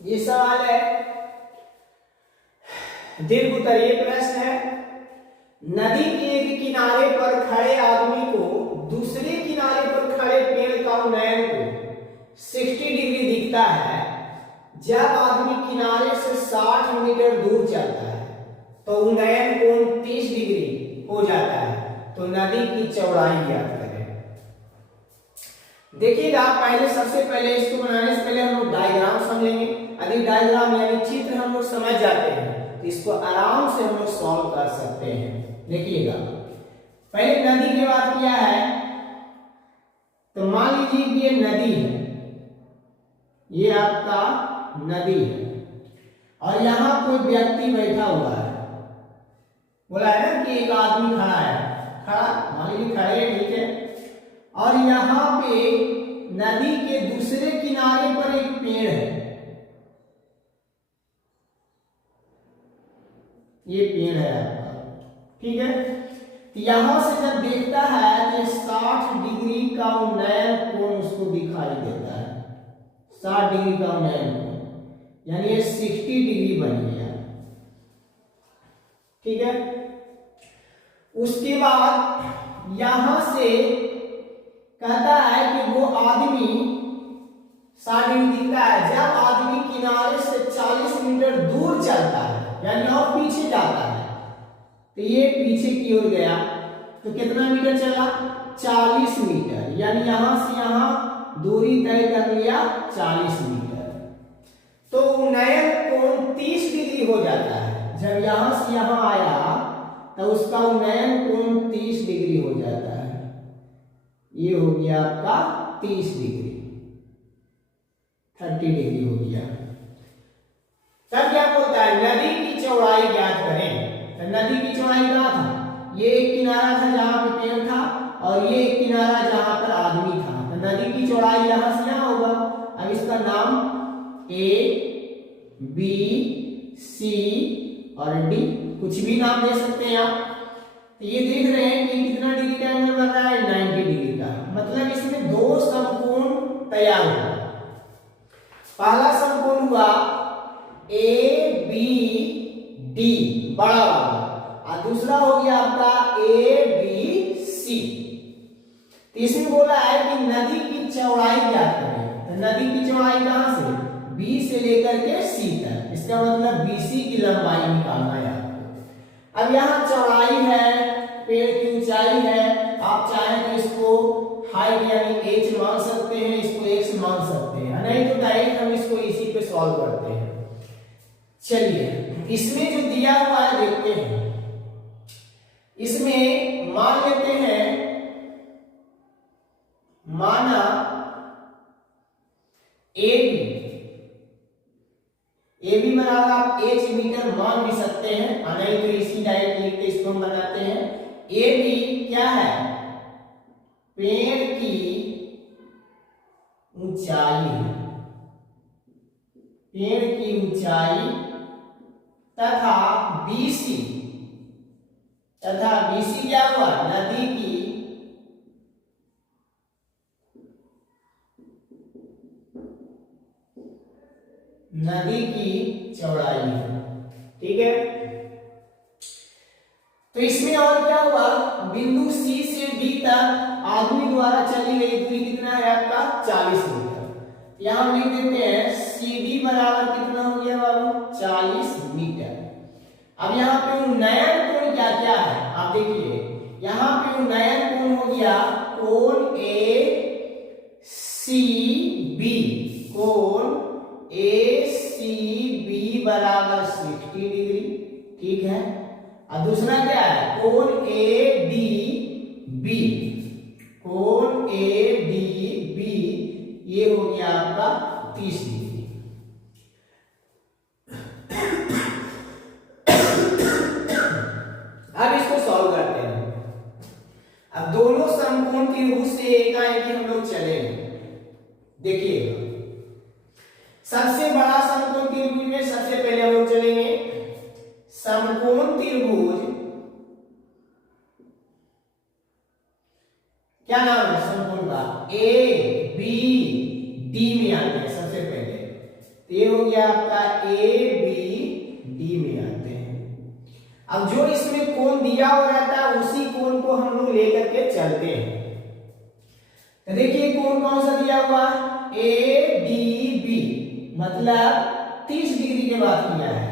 ये सवाल है, दीर्घ उत्तरीय प्रश्न है। नदी के एक किनारे पर खड़े आदमी को दूसरे किनारे पर खड़े पेड़ का उन्नयन को 60 डिग्री दिखता है। जब आदमी किनारे से 60 मीटर दूर चलता है तो उन्नयन कोण 30 डिग्री हो जाता है। तो नदी की चौड़ाई ज्ञात करें। देखिएगा, पहले सबसे पहले इसको बनाने से पहले हम लोग डायग्राम समझेंगे। यदि डायग्राम यानी चित्र हम लोग समझ जाते हैं तो इसको आराम से हम लोग सॉल्व कर सकते हैं। देखिएगा, पहले नदी की बात किया है तो मान लीजिए कि ये नदी है, ये आपका नदी है और यहां कोई व्यक्ति बैठा हुआ है। बोला है ना कि एक आदमी खड़ा है, खड़ा मान लीजिए खड़े हैं, ठीक है। और यहां पे नदी के दूसरे किनारे पर एक पेड़ है, ये पेड़ है आपका, ठीक है। तो यहां से जब देखता है तो 60 डिग्री का उन्नयन कोण उसको दिखाई देता है। 60 डिग्री का उन्नयन कोण यानी ये 60 डिग्री बन गया, ठीक है। उसके बाद यहां से कहता है कि वो आदमी 60 डिग्री दिखता है जब आदमी किनारे से 40 मीटर दूर चलता है, यानी और पीछे जाता है। तो ये पीछे की ओर गया तो कितना मीटर चला? 40 मीटर, यानी यहां से यहां दूरी तय कर लिया 40 मीटर। तो उन्नयन कोण 30 डिग्री हो जाता है। जब यहां से यहां आया तो उसका उन्नयन कोण 30 डिग्री हो जाता है। ये हो गया आपका 30 डिग्री, 30 डिग्री हो गया। तब क्या बोलता है? नदी की चौड़ाई ज्ञात करें। तो नदी की चौड़ाई क्या था? ये एक किनारा था जहां पे पेड़ था और ये एक किनारा जहां पर आदमी था। तो नदी की चौड़ाई यहां से यहां होगा। अब इसका नाम ए, बी, सी और डी, कुछ भी नाम दे सकते हैं आप। तो ये देख रहे हैं कि कितना डिग्री का एंगल बन रहा है? 90 डिग्री का। मतलब इसमें दो समकोण तैयार हुआ। पहला समकोण हुआ ए बी डी, बड़ा वाला, और दूसरा हो गया आपका ए बी सी। तो इसमें बोला है कि नदी की चौड़ाई ज्ञात करें। तो नदी की चौड़ाई कहां से? बी से लेकर के सी तक। इसका मतलब बीसी की लंबाई निकालना है आपको। अब यहां चौड़ाई है, पेड़ की ऊंचाई है, आप चाहें तो इसको हाइट यानी h मान सकते हैं, इसको x मान सकते हैं, नहीं तो डायरेक्ट हम इसको इसी पे सॉल्व करते हैं। चलिए, इसमें जो दिया हुआ है देखते हैं। इसमें मान लेते हैं, माना ए बी बराबर आप h मीटर मान भी सकते हैं, नहीं तो इसी डायरेक्ट लिख के इसको हम बनाते हैं। ए बी क्या है? पेड़ की ऊंचाई है, पेड़ की ऊंचाई तथा बीसी क्या हुआ? नदी की चौड़ाई है, ठीक है। तो इसमें और क्या हुआ? बिंदु सी से डी तक आदमी द्वारा चली गई दूरी कितना है आपका? 40 मीटर। यहां हम लिख देते हैं सी डी बराबर कितना हो गया बाबू? 40 मीटर। अब यहाँ पे उन्नयन कोण क्या क्या है आप देखिए। यहाँ पे उन्नयन कोण हो गया कोण ए सी बी, कोण ए सी बी बराबर 60 डिग्री, ठीक है। और दूसरा क्या है? कोण ए डी बी, कोण ए डी बी, ये हो गया आपका 30 डिग्री। अब इसको सॉल्व करते हैं। अब दोनों समकोण त्रिभुज से एकाएकी हम लोग चलेंगे। देखिए, सबसे बड़ा समकोण त्रिभुज में सबसे पहले हम लोग चलेंगे समकोण त्रिभुज, क्या नाम है समकोण का? ए बी डी में आते हैं सबसे पहले। तो ये हो हो गया आपका ए बी डी में आते हैं। अब जो इसमें कोण दिया हुआ रहता है उसी कोण को हम लोग लेकर के चलते हैं। तो देखिए कोण कौन सा दिया हुआ ए डी बी, मतलब 30 डिग्री के बाद किया है।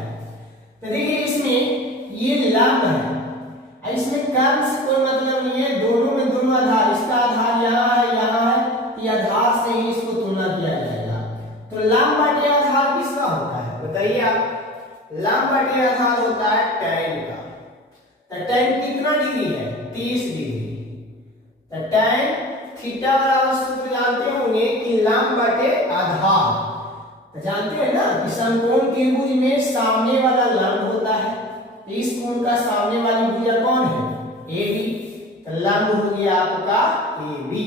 तो देखिए इसमें ये लंब है, इसमें कर्व से कोई मतलब नहीं है, दोनों में दोनों आधार, इसका आधार यहाँ है यहाँ है, ये आधार से ही इसको तुलना किया जाएगा। तो लंब बाटे आधार किसका होता है बताइए आप? लंब बाटे आधार होता है tan का। तो tan कितना डिग्री है? 30 डिग्री। तो tan थीटा बराबर सूत्र जानते होंगे कि लंब बाटे आधार। तो जानते हैं ना कि समकोण त्रिभुज में सामने वाला लंब होता है, इस कोण का सामने वाली भुजा कौन है? A B. तो लंब हो गया आपका ए बी।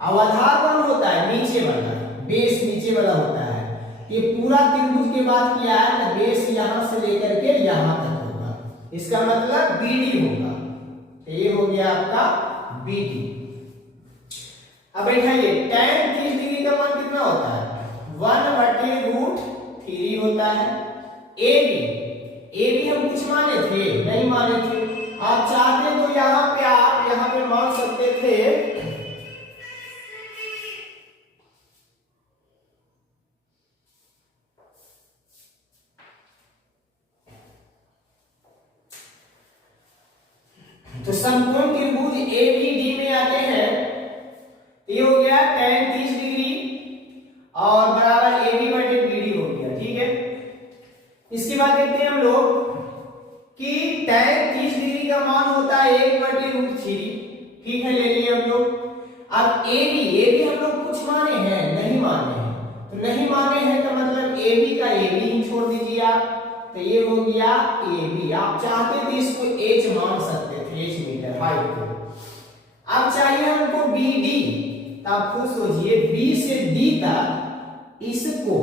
अब आधार कौन होता है? नीचे वाला, बेस नीचे वाला होता है। ये पूरा त्रिभुज के बाद किया है तो बेस यहां से लेकर के यहां तक होगा, इसका मतलब बीडी होगा। तो ये हो गया आपका बीडी। अब बैठाइए tan 30 डिग्री का मान कितना होता है? 1/√3 होता है। ए बी हम कुछ माने थे? नहीं माने थे। आप चाहते तो आप यहाँ पे मान सकते थे तो समकोण त्रिभुज ए बी डी में आते हैं। ये हो गया tan 30 डिग्री और बराबर ए बी बटे बी डी हो गया, ठीक है। इसके बाद देखते हैं हम लोग कि tan 30 डिग्री का मान होता है 1/√3, ठीक है, ले लिए हम लोग। अब ए बी हम लोग कुछ माने हैं? नहीं माने हैं। तो नहीं माने हैं तो मतलब ए बी का ए बी ही छोड़ दीजिए आप। तो ये हो गया ए बी। आप चाहते थे इसको एच मान सकते थे, एच मीटर हाइट को। अब चाहिए हमको बी डी, तब खुद सोचिए बी से डी तक इसको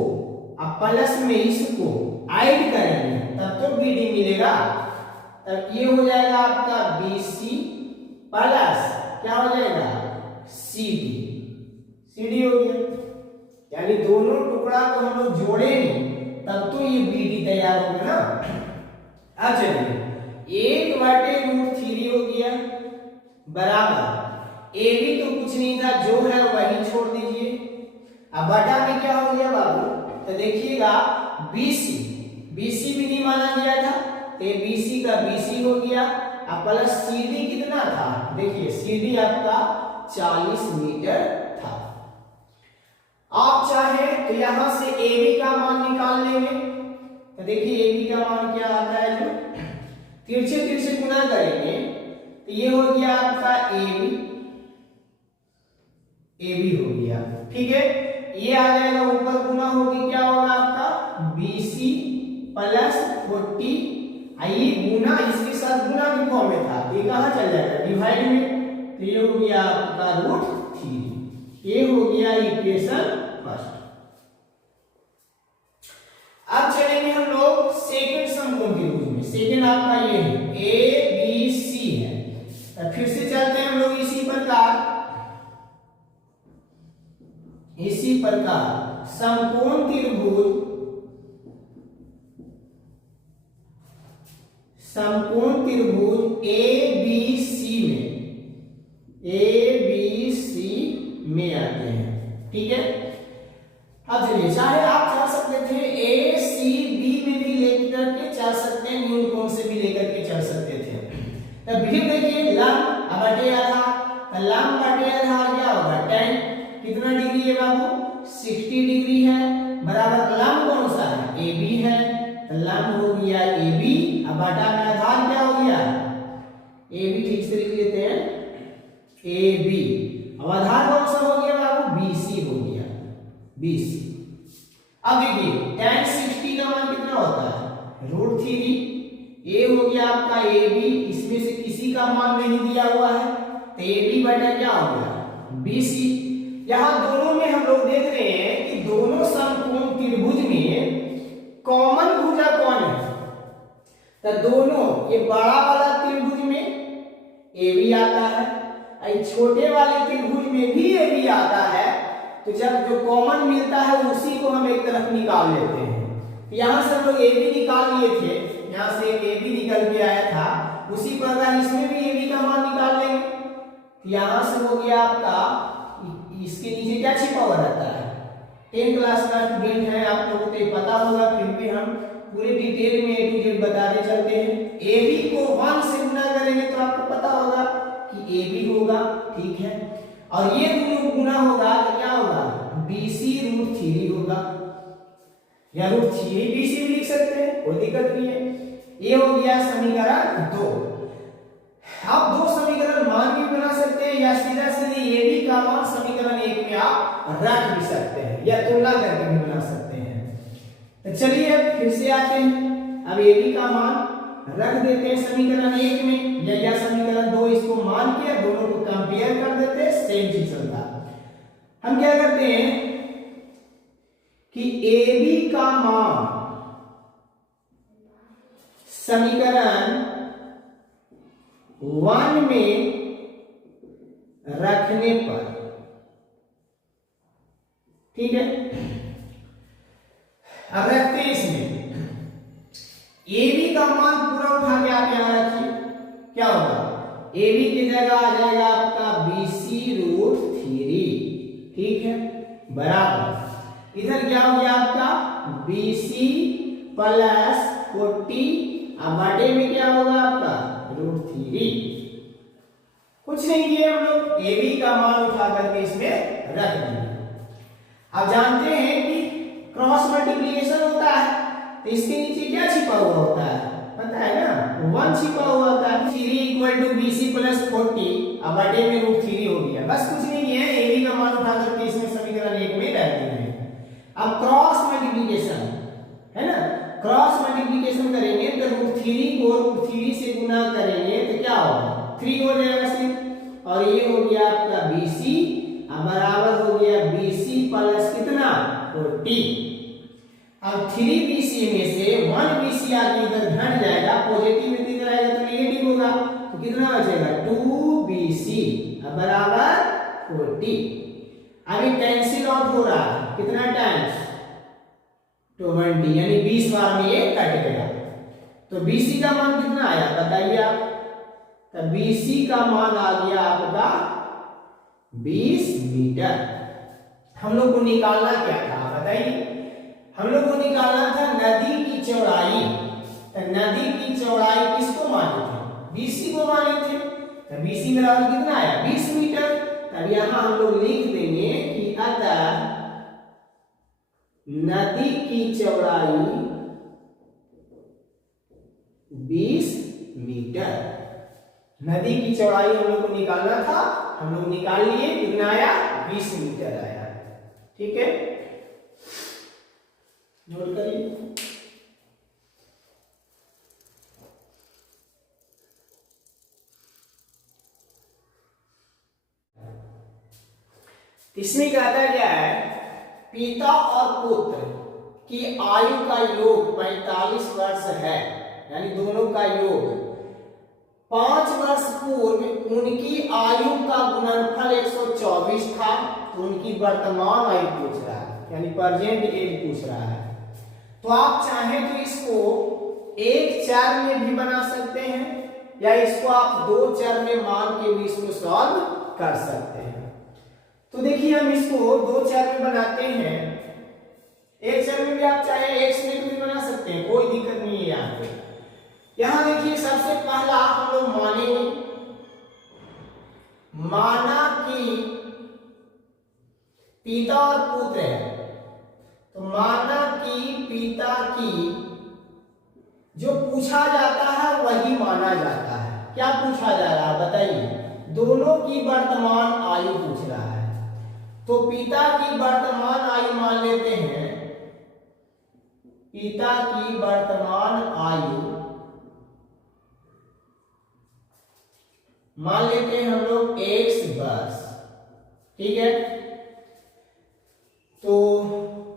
अब प्लस में इसको ऐड करेंगे तब तो बी डी मिलेगा। तब ये हो जाएगा आपका बी सी प्लस क्या हो जाएगा? सी डी हो गया। यानी दोनों टुकड़ा को हम लोग जोड़ेंगे तब तो ये बी डी तैयार होगा ना। अब चलिए 1/√3 हो गया बराबर ए बी तो कुछ नहीं था, जो है वही छोड़ दीजिए। अब बटा में क्या हो गया बाबू? तो देखिएगा बीसी भी नहीं माना गया था, तो बीसी का बीसी हो गया। अब प्लस सीडी कितना था? देखिए सीडी आपका 40 मीटर था। आप चाहे तो यहां से ए बी का मान निकाल लेंगे। तो देखिए ए बी का मान क्या आता है? जो तिरछे गुना करेंगे तो ये हो गया आपका ए बी हो गया, ठीक है। ये आ जाएगा ऊपर गुना होगी, क्या होगा आपका? BC plus 40। ये गुना इसके साथ गुना के फॉर्म में था, ये कहां चल जाएगा? डिवाइड में। तो ये हो गया आपका √3। ये हो गया इक्वेशन फर्स्ट। अब चलेंगे हम लोग सेकंड समकोण त्रिभुज में। सेकंड आपका ये है ABC है। तो फिर से चलते हैं हम लोग इसी प्रकार समकोण त्रिभुज ABC में आते हैं, ठीक है। अब चलिए चाहे आप चल सकते थे ACB में भी लेकर के चल सकते हैं, न्यून कोण से भी लेकर के चल सकते थे। तब फिर देखिए लंब बटे आधार, तो लंब बटे आधार क्या होगा? tan कितना डिग्री है बाबू? 60 डिग्री है बराबर लंब कौन सा है? AB है। तो लंब हो गया AB, अब बटा में आधार क्या हो गया? AB ठीक से लिख लेते हैं AB। अब आधार कौन सा हो गया बाबू? BC हो गया, BC। अब देखिए tan 60 का मान कितना होता है? √3। ये हो गया आपका AB, इसमें से किसी का मान नहीं दिया हुआ है, तो AB बटा क्या हो गया? BC। यहां दोनों में हम लोग देख रहे हैं कि दोनों समकोण त्रिभुज में कॉमन भुजा कौन है? तो दोनों, ये बड़ा वाला त्रिभुज में AB आता है, छोटे वाले त्रिभुज में भी AB आता है। तो जब जो कॉमन मिलता है उसी को हम एक तरफ निकाल लेते हैं। यहां से हम लोग ए बी निकाल लिए थे, यहां से ए बी निकल के आया था, उसी प्रकार इसमें भी ए बी का मान निकाल लेंगे। यहां से हो गया आपका, इसके नीचे क्या छिपा हुआ रहता है, 10 क्लास का स्टूडेंट है आप लोगों को तो पता होगा, फिर भी हम पूरे डिटेल में ए टू जेड बताते चलते हैं। ए बी को 1 से गुना करेंगे तो आपको पता होगा कि ए बी होगा, ठीक है, और ये दोनों गुना होगा तो क्या होगा, BC√3 होगा, या √3 BC भी लिख सकते हैं, कोई दिक्कत नहीं है। ये हो गया समीकरण 2। आप दो समीकरण मान भी बना सकते हैं या सीधा सीधे ए बी का मान समीकरण 1 में आप रख भी सकते हैं या तुलना करके भी बना सकते हैं। तो चलिए फिर से आते हैं, अब ए बी का मान रख देते हैं समीकरण 1 में या समीकरण 2, इसको मान के दोनों को कंपेयर कर देते हैं, सेम चीज चलता है। हम क्या करते हैं कि ए बी का मान समीकरण 1 में रखने पर, ठीक है, अब रखते हैं इसमें ए बी का मान पूरा उठा के आप यहां रखिए, क्या होगा, ए बी की जगह आ जाएगा आपका BC√3, ठीक है, बराबर इधर क्या हो गया आपका BC प्लस 40, अब बटे में क्या होगा आपका √3। कुछ नहीं किए हम लोग, ए बी का मान उठा करके इसमें रख दिए। अब जानते हैं कि क्रॉस मल्टीप्लिकेशन होता है तो इसके नीचे क्या छिपा हुआ होता है, पता है ना, 1 छिपा हुआ होता है। 3 = BC प्लस 40, अब बटे में √3 हो गया, बस कुछ नहीं है, ए बी का मान उठा करके इसमें समीकरण 1 में रख दिए। अब क्रॉस मल्टीप्लिकेशन है ना, क्रॉस मल्टीप्लिकेशन करेंगे तो √3 को √3 से गुना करेंगे तो क्या होगा, 3 हो जाएगा सिर्फ, और ये हो गया आपका BC, अब बराबर हो गया BC प्लस कितना 40। अब 3BC में से 1BC आके इधर घट जाएगा, पॉजिटिव में इधर आएगा तो नेगेटिव होगा, तो कितना बचेगा 2BC, अब बराबर 40। अभी कैंसिल आउट हो रहा है, कितना टाइम्स 20, यानी 20 बार में ये कट गया। तो BC का मान कितना आया बताइए आप, तो BC का मान आ गया आपका 20 मीटर। हम लोग को निकालना क्या था बताइए, हम लोग को निकालना था नदी की चौड़ाई। तो नदी की चौड़ाई किसको माने थे, BC को माने थे, तो BC बराबर कितना आया 20 मीटर। तब यहां हम लोग लिख देंगे कि अतः नदी की चौड़ाई 20 मीटर। नदी की चौड़ाई हम लोग को निकालना था, हम लोग निकाल लिए, कितना आया 20 मीटर आया, ठीक है, नोट करिए। इसमें कहता क्या है, पिता और पुत्र की आयु का योग 45 वर्ष है, यानी दोनों का योग। 5 वर्ष पूर्व उनकी आयु का गुणनफल 124 था, तो उनकी वर्तमान आयु पूछ रहा है, यानी प्रेजेंट एज पूछ रहा है। तो आप चाहें तो इसको एक चर में भी बना सकते हैं या इसको आप 2 चर में मान के भी इसको सॉल्व कर सकते हैं। तो देखिए हम इसको 2 चर में बनाते हैं, एक चर में भी आप चाहे x में भी बना सकते हैं, कोई दिक्कत नहीं है। यहाँ पे यहां देखिए सबसे पहला हम लोग मानेंगे, माना कि पिता और पुत्र है, तो माना कि पिता की जो पूछा जाता है वही माना जाता है। क्या पूछा जा रहा है बताइए, दोनों की वर्तमान आयु पूछ रहा है, तो पिता की वर्तमान आयु मान लेते हैं, पिता की वर्तमान आयु मान लेते हैं हम लोग x वर्ष, ठीक है। तो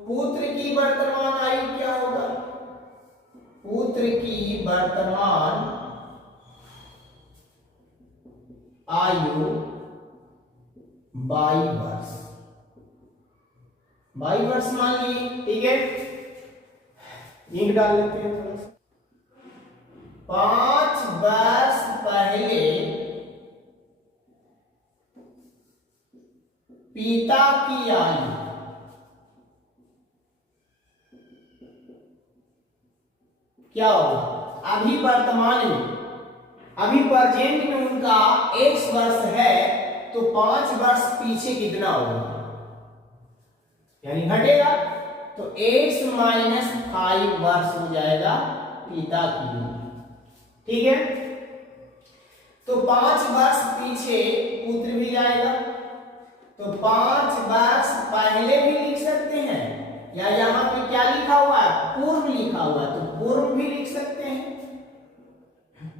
पुत्र की वर्तमान आयु क्या होगा, पुत्र की वर्तमान आयु 22 वर्ष, 22 वर्ष मान लिए, ठीक है। इंक डाल लेते हैं थोड़ा सा। 5 वर्ष पहले पिता की आयु क्या होगा? अभी वर्तमान में, अभी प्रेजेंट में उनका x वर्ष है, तो 5 वर्ष पीछे कितना होगा? यानी घटेगा, तो x माइनस 5 वर्ष हो जाएगा पिता की उम्र, ठीक है। तो 5 वर्ष पीछे पुत्र भी जाएगा, तो 5 वर्ष पहले भी लिख सकते हैं, या यहां पे क्या लिखा हुआ है? पूर्व लिखा हुआ है, तो पूर्व भी लिख सकते हैं।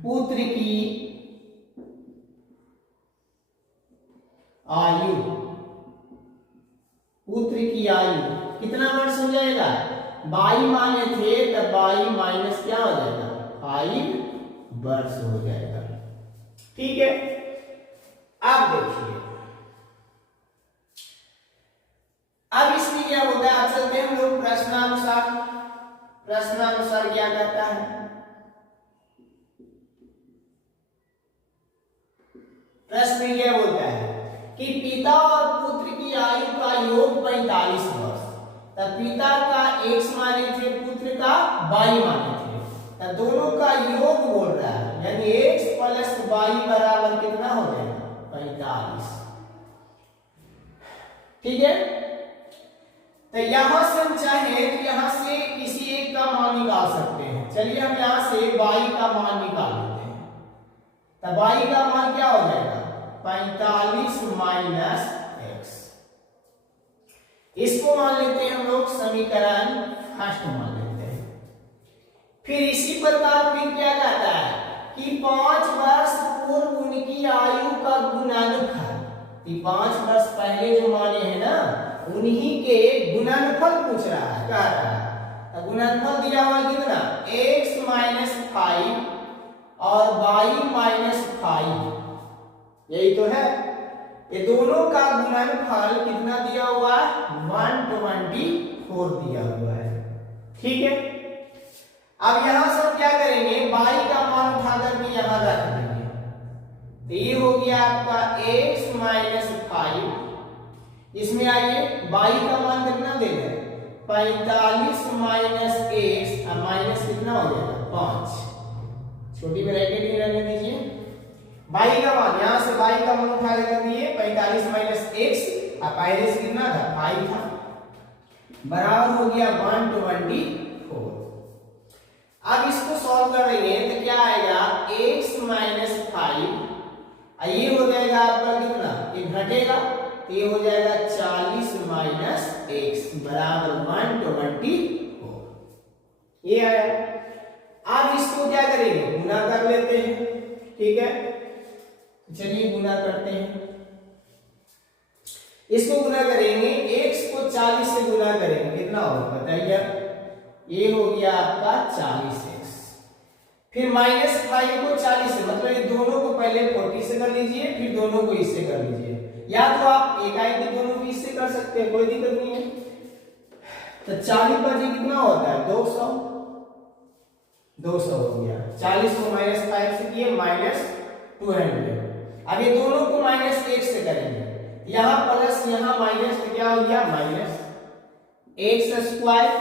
पुत्र की आयु, पुत्र की आयु कितना वर्ष हो जाएगा? 22 माने थे, तब 22 माइनस क्या हो जाएगा? 5 वर्ष हो जाएगा, ठीक है। अब देखिए, अब इसमें क्या होता है? आप चलते हैं हम लोग प्रश्नानुसार। प्रश्नानुसार क्या कहता है? प्रश्न ये बोलता है कि पिता और पुत्र की आयु का योग 45 वर्ष। तब पिता का x माने थे, पुत्र का y माने थे, तब दोनों का योग बोल रहा है, यानी x प्लस y बराबर कितना हो जाएगा? 45, ठीक है। तो यहां से हम चाहे तो यहां से किसी एक का मान निकाल सकते हैं। चलिए हम यहां से y का मान निकाल लेते हैं। तब y का मान क्या हो जाएगा? 45 माइनस x। इसको मान लेते हैं हम लोग समीकरण फर्स्ट मान लेते हैं। फिर इसी प्रकार फिर क्या कहता है कि 5 वर्ष पूर्व उनकी आयु का गुणनफल, 5 वर्ष पहले जो माने हैं ना, उन्हीं के गुणनफल पूछ रहा है, कह रहा है। तो गुणनफल दिया हुआ कितना? x माइनस 5 और y माइनस 5, यही तो है। ये दोनों का गुणनफल कितना दिया हुआ है? 124 दिया हुआ है, ठीक है। अब यहां से हम क्या करेंगे? y का मान उठा करके यहां रख देंगे, तो ये हो गया आपका x माइनस 5। इसमें आइए y का मान कितना देगा? 45 माइनस x, और माइनस कितना हो जाएगा? 5। छोटी ब्रैकेट ही रहने दीजिए। y का मान, यहां से y का मान उठा कर दिए 45 माइनस x, और पहले से कितना था? 5 था, बराबर हो गया 124। अब इसको सॉल्व कर रहे हैं तो क्या आएगा? x माइनस 5, ये हो जाएगा आपका कितना? ये घटेगा, तो ये हो जाएगा 40 माइनस x बराबर 124, ये आया। अब इसको क्या करेंगे? गुना कर लेते हैं, ठीक है। चलिए गुना करते हैं। इसको गुना करेंगे, x को 40 से गुना करेंगे, कितना होगा बताइए? ये हो गया आपका 40x। फिर माइनस 5 को 40 से, मतलब ये दोनों को पहले 40 से कर लीजिए, फिर दोनों को इससे कर लीजिए, या तो आप एकाएक के दोनों को इससे कर सकते हैं, कोई दिक्कत नहीं है। तो 40 पर जी कितना होता है? 200 हो गया। 40 को माइनस 5 से किए माइनस 200। अब ये दोनों को माइनस 1 से करेंगे, यहां प्लस यहां माइनस, तो क्या हो गया? माइनस x स्क्वायर,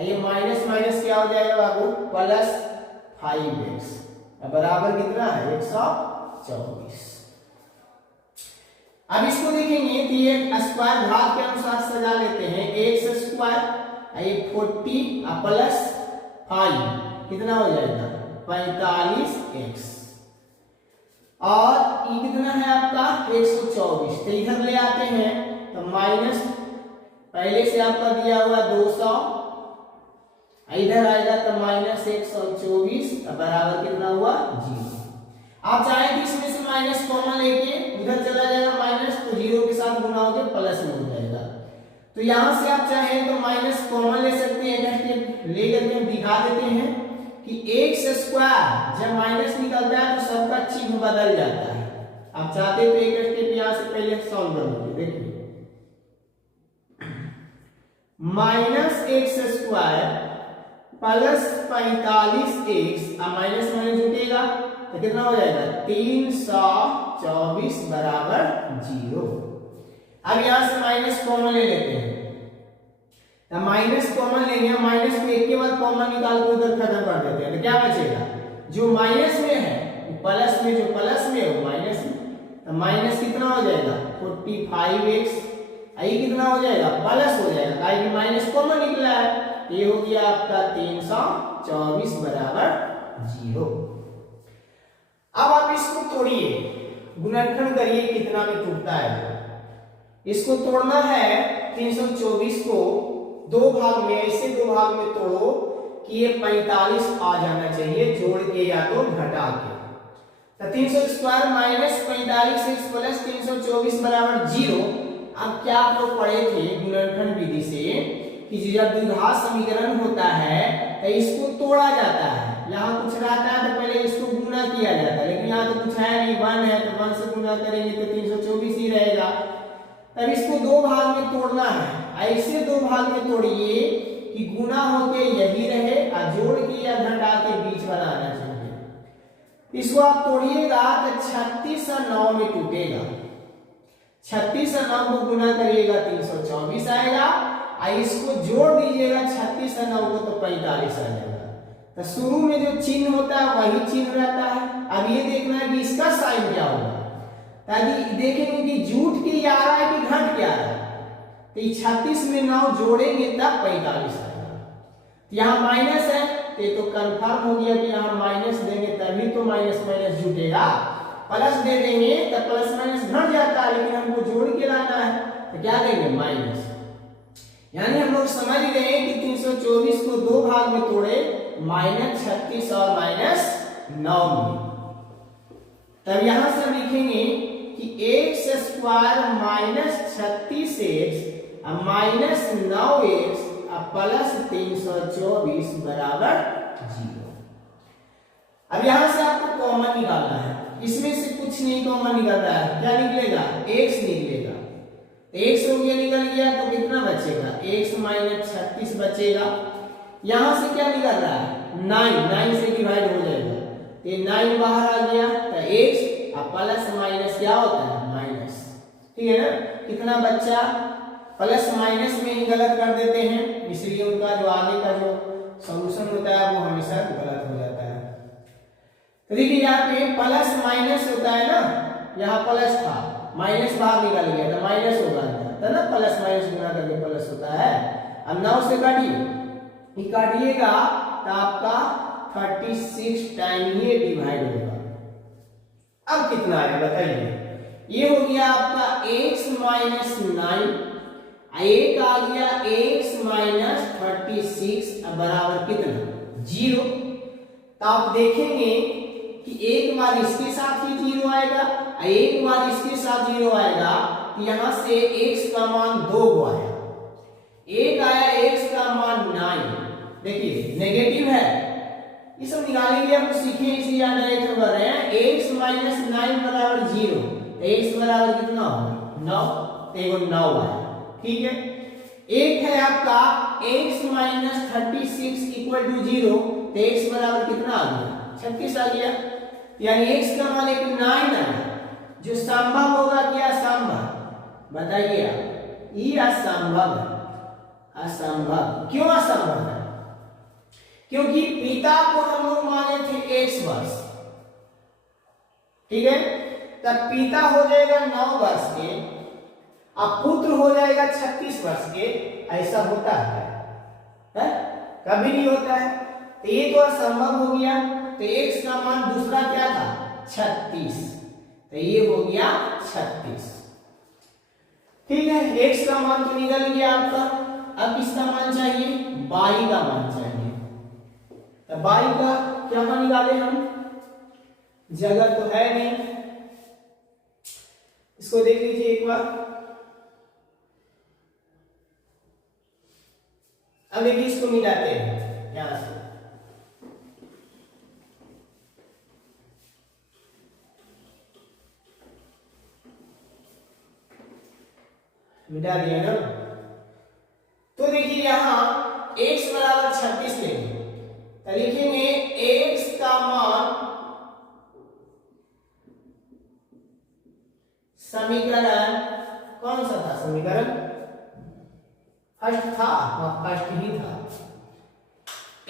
ये माइनस माइनस क्या हो जाएगा बाबू? प्लस 5x, बराबर कितना है? 124। अब इसको देखेंगे तो ये स्क्वायर घात के अनुसार सजा लेते हैं। x स्क्वायर, ये 40 प्लस 5 कितना हो जाएगा? 45x, और ये कितना है आपका? 124। तो इधर ले आते हैं तो माइनस, पहले से आपका दिया हुआ 200, इधर आएगा तो माइनस 124, बराबर कितना हुआ? 0। आप चाहे तो इसमें से माइनस कॉमन लेके उधर चला जाएगा माइनस, तो 0 के साथ गुना होकर प्लस में हो जाएगा। तो यहां से आप चाहे तो माइनस कॉमन ले सकते हैं, लेकर के दिखा देते हैं कि x स्क्वायर जब माइनस निकलता है तो सबका चिन्ह बदल जाता है। आप चाहते तो एक स्टेप यहां से पहले सॉल्व कर लीजिए। देखिए minus x square plus 45x, अब माइनस माइनस जुटेगा तो कितना हो जाएगा 324 बराबर 0। अब यहां से माइनस कॉमन ले लेते हैं, तो माइनस कॉमन लेंगे, माइनस को एक के बाद कॉमन निकाल के उधर खत्म कर देते हैं, तो क्या बचेगा जो माइनस में है प्लस में, जो प्लस में है वो माइनस में, तो माइनस कितना हो जाएगा 45x, आई कितना हो जाएगा प्लस हो जाएगा, काहे कि माइनस कॉमन निकला है, ये हो गया आपका 324 बराबर 0। अब आप इसको तोड़िए, गुणनखंड करिए कितना में टूटता है। इसको तोड़ना है 324 को दो भाग में, ऐसे दो भाग में तोड़ो कि ये 45 आ जाना चाहिए जोड़ के या तो घटा के। तो 300 स्क्वायर माइनस 45x प्लस 324 बराबर 0। अब क्या आप लोग पढ़े थे गुणनखंड विधि से कि जब द्विघात समीकरण होता है तो इसको तोड़ा जाता है, यहाँ कुछ रहता है तो पहले इसको गुना किया जाता है, लेकिन यहाँ तो कुछ है नहीं, 1 है तो 1 से गुना करेंगे तो 324 ही रहेगा। तब इसको दो भाग में तोड़ना है, ऐसे दो भाग में तोड़िए कि गुना होके यही रहे और जोड़ के या घटा के बीच वाला आना चाहिए। इसको आप तोड़िएगा तो 36 और 9 में टूटेगा, 36 और 9 को गुना करिएगा 324 आएगा, और इसको जोड़ दीजिएगा 36 और 9 को तो 45 आ जाएगा। तो शुरू में जो चिन्ह होता है वही चिन्ह रहता है। अब ये देखना है कि इसका साइन क्या होगा, ताकि देखेंगे कि जूट के आ रहा है कि घट के आ रहा है, तो 36 में 9 जोड़ेंगे तब 45 आएगा। यहाँ माइनस है तो कंफर्म हो गया कि यहाँ माइनस देंगे तभी तो माइनस माइनस जुटेगा, प्लस दे देंगे तो प्लस माइनस घट जाता है, लेकिन हमको जोड़ के लाना है तो क्या देंगे माइनस। यानी हम लोग समझ गए कि 324 को दो भाग में तोड़े, माइनस 36 और माइनस 9 में। तब यहां से हम लिखेंगे कि x square minus 36x minus 9x plus 324 बराबर 0। अब यहां से आपको कॉमन निकालना है, इसमें से कुछ नहीं कॉमन निकल रहा है, क्या निकलेगा x निकलेगा, x हो गया निकल गया तो कितना बचेगा x माइनस 36 बचेगा। यहां से क्या निकल रहा है 9 से डिवाइड हो जाएगा, ये 9 बाहर आ गया तो x प्लस माइनस क्या होता है माइनस, ठीक है ना। कितना बच्चा प्लस माइनस में ही गलत कर देते हैं, इसलिए उनका जो आगे का जो सॉल्यूशन होता है वो हमेशा गलत हो जाता है। तो देखिए यहाँ पे प्लस माइनस होता है ना, यहाँ प्लस था माइनस बाहर निकल गया तो माइनस होगा तो ना, प्लस माइनस गुना करके प्लस होता है। अब 9 से काटिएगा तो आपका 36 टाइम ही डिवाइड होगा। अब कितना है बताइए, ये हो गया आपका x माइनस 9, एक आ गया x माइनस 36 बराबर कितना 0। तो आप देखेंगे कि एक बार इसके साथ ही 0 आएगा, एक बार इसके साथ 0 आएगा, तो यहां से x का मान 2 को आया, एक आया x का मान 9, देखिए नेगेटिव है, ये सब निकालेंगे हम सीखे इसी याद कर रहे हैं। x माइनस 9 बराबर 0, x बराबर कितना होगा 9, तो 9 आया, ठीक है। एक है आपका x माइनस 36 इक्वल टू 0, तो x बराबर कितना आ गया 36 आ गया, यानी x का मान एक 9 आया, जो संभव होगा क्या असंभव बताइए आप, ये असंभव है, असंभव। क्यों असंभव है, क्योंकि पिता को हम लोग माने थे x वर्ष, ठीक है, तब पिता हो जाएगा 9 वर्ष के, अब पुत्र हो जाएगा 36 वर्ष के, ऐसा होता है? कभी नहीं होता है। तो ये तो असंभव हो गया, तो x का मान दूसरा क्या था 36, तो ये हो गया 36, ठीक है। x का मान तो निकल गया आपका, अब किसका मान चाहिए y का मान चाहिए। तो y का क्या मान निकाले हम, जगह तो है नहीं, इसको देख लीजिए एक बार। अब देखिए इसको मिलाते हैं यहां से, मिटा दिया ना। तो देखिए तो लिखेंगे x का मान समीकरण कौन सा था? समीकरण फर्स्ट था, फर्स्ट ही था।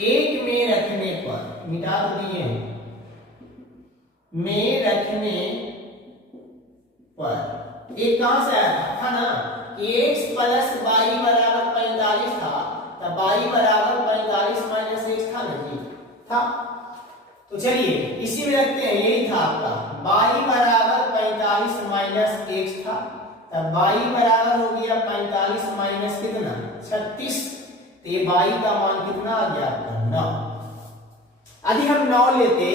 एक में रखने पर, मिटा तो दिए हैं, में रखने पर एक कहां से आया था ना कि x प्लस वाई बराबर 45 था, तब वाई बराबर 45 माइनस x था नहीं था। तो चलिए इसी में रखते हैं, यही था आपका वाई बराबर 45 माइनस x था, तब वाई बराबर हो गया 45 माइनस कितना 36। तो ये वाई का मान कितना आ गया आपका 9। यदि हम 9 लेते,